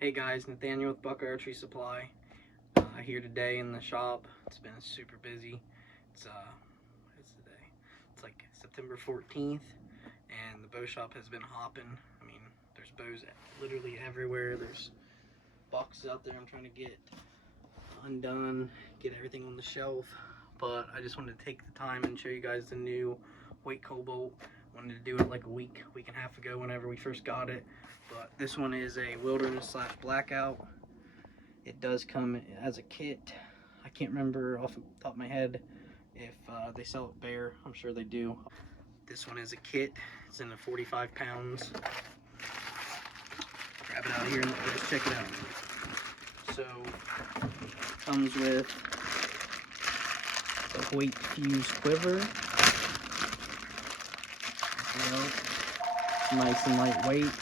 Hey guys, Nathaniel with Buck Archery Supply. Here today in the shop. It's been super busy. It's what's today? It's like September 14th, and the bow shop has been hopping. I mean, there's bows literally everywhere. There's boxes out there I'm trying to get undone, get everything on the shelf. But I just wanted to take the time and show you guys the new Hoyt Kobalt. Wanted to do it like a week and a half ago whenever we first got it. But this one is a wilderness / blackout. It does come as a kit. I can't remember off the top of my head if they sell it bare. I'm sure they do. This one is a kit. It's in the 45 pounds. Grab it out here and let's check it out. So, comes with the Hoyt fuse quiver. Nice and lightweight.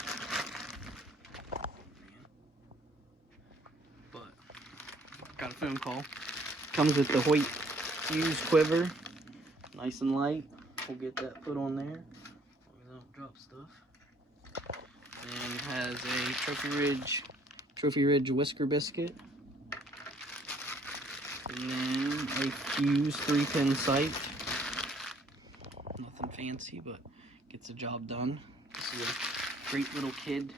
But got a phone call. Comes with the Hoyt fuse quiver. Nice and light. We'll get that put on there. As long as I don't drop stuff. And has a Trophy Ridge whisker biscuit. And then a fuse 3-pin sight. Nothing fancy, but gets the job done. This is a great little kid.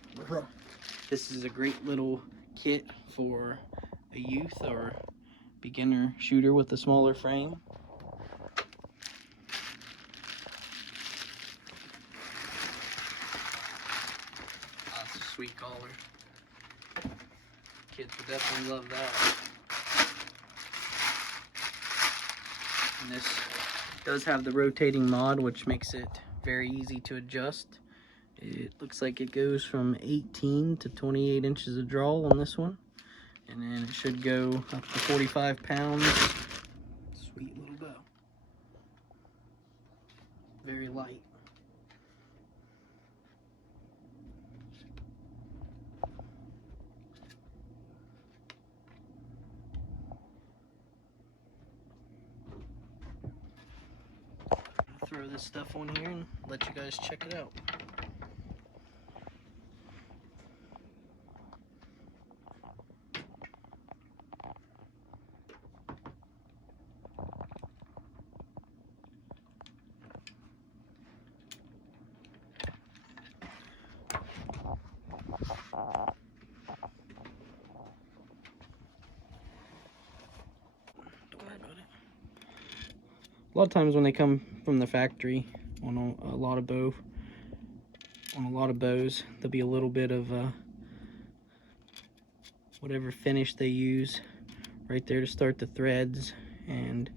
This is a great little kit for a youth or beginner shooter with a smaller frame. That's a sweet collar. Kids would definitely love that. And this does have the rotating mod, which makes it very easy to adjust. It looks like it goes from 18 to 28 inches of draw on this one. And then it should go up to 45 pounds. Sweet little bow. Very light. I'll throw this stuff on here and let you guys check it out. A lot of times when they come from the factory on a lot of bows, there'll be a little bit of whatever finish they use right there to start the threads, and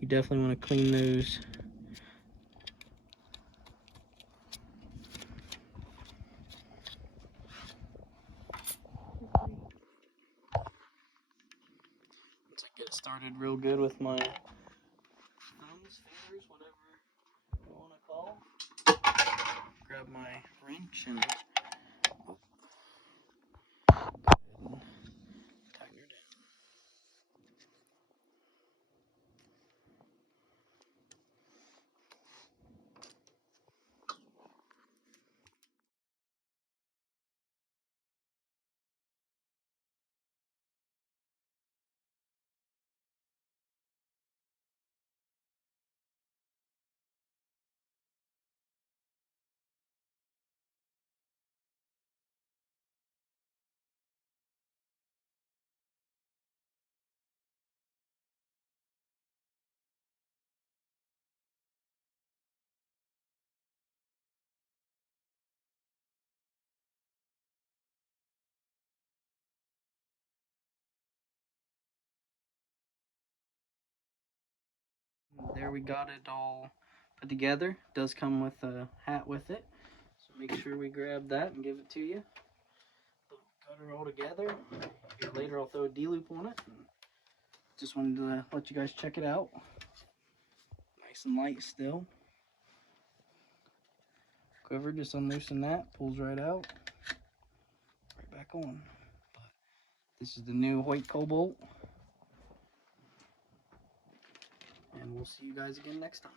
you definitely want to clean those. Once I get it started real good with my thumbs, fingers, whatever you want to call, grab my wrench and tighten her down. There we got it all put together. It does come with a hat with it, so make sure we grab that and give it to you. Got it all together. Later I'll throw a D-loop on it. Just wanted to let you guys check it out. Nice and light still. Quiver, just unloosen that, pulls right out, right back on. But this is the new Hoyt Kobalt, and we'll see you guys again next time.